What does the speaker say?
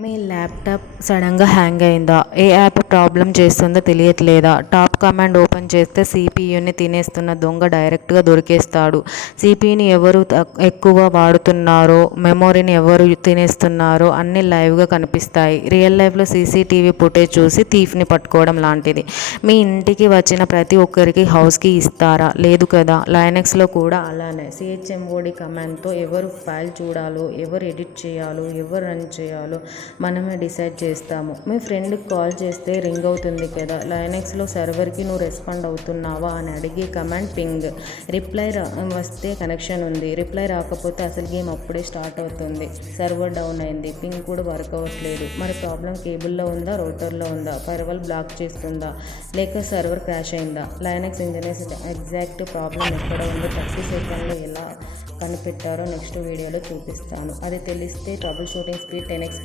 మీ laptop సడన్గా hang అయిందా? ఏ app problem చేస్తుందో తెలియట్లేదా? టాప్ కమాండ్ ఓపెన్ చేస్తే సిపియుని తినేస్తున్న దొంగ డైరెక్ట్గా దొరికేస్తాడు. సిపియుని ఎవరు ఎక్కువ వాడుతున్నారో, మెమొరీని ఎవరు తినేస్తున్నారో అన్నీ లైవ్గా కనిపిస్తాయి. రియల్ లైఫ్లో సీసీటీవీ ఫుటేజ్ చూసి థీఫ్ని పట్టుకోవడం లాంటిది. మీ ఇంటికి వచ్చిన ప్రతి ఒక్కరికి హౌస్ కీ ఇస్తారా? లేదు కదా. లైనక్స్లో కూడా అలానే. chmod కమాండ్తో ఎవరు ఫైల్ చూడాలో, ఎవరు ఎడిట్ చేయాలో, ఎవరు రన్ చేయాలో మనమే డిసైడ్ చేస్తాము. మీ ఫ్రెండ్కి కాల్ చేస్తే రింగ్ అవుతుంది కదా. లైనక్స్లో సర్వర్కి నువ్వు రెస్పాండ్ అవుతున్నావా అని అడిగే కమాండ్ పింగ్. రిప్లై వస్తే కనెక్షన్ ఉంది, రిప్లై రాకపోతే అసలు గేమ్ అప్పుడే స్టార్ట్ అవుతుంది. సర్వర్ డౌన్ అయింది, పింగ్ కూడా వర్క్ అవ్వట్లేదు. మరి ప్రాబ్లం కేబుల్లో ఉందా, రౌటర్లో ఉందా, ఫైర్వాల్ బ్లాక్ చేస్తుందా, లేక సర్వర్ క్రాష్ అయిందా? లైనక్స్ ఇంజనీర్స్ ఎగ్జాక్ట్ ప్రాబ్లం ఎక్కడ ఉందో 30 సెకండ్లో ఎలా కనిపెట్టారో నెక్స్ట్ వీడియోలో చూపిస్తాను. అది తెలిస్తే ట్రబుల్ షూటింగ్ స్పీడ్ 10x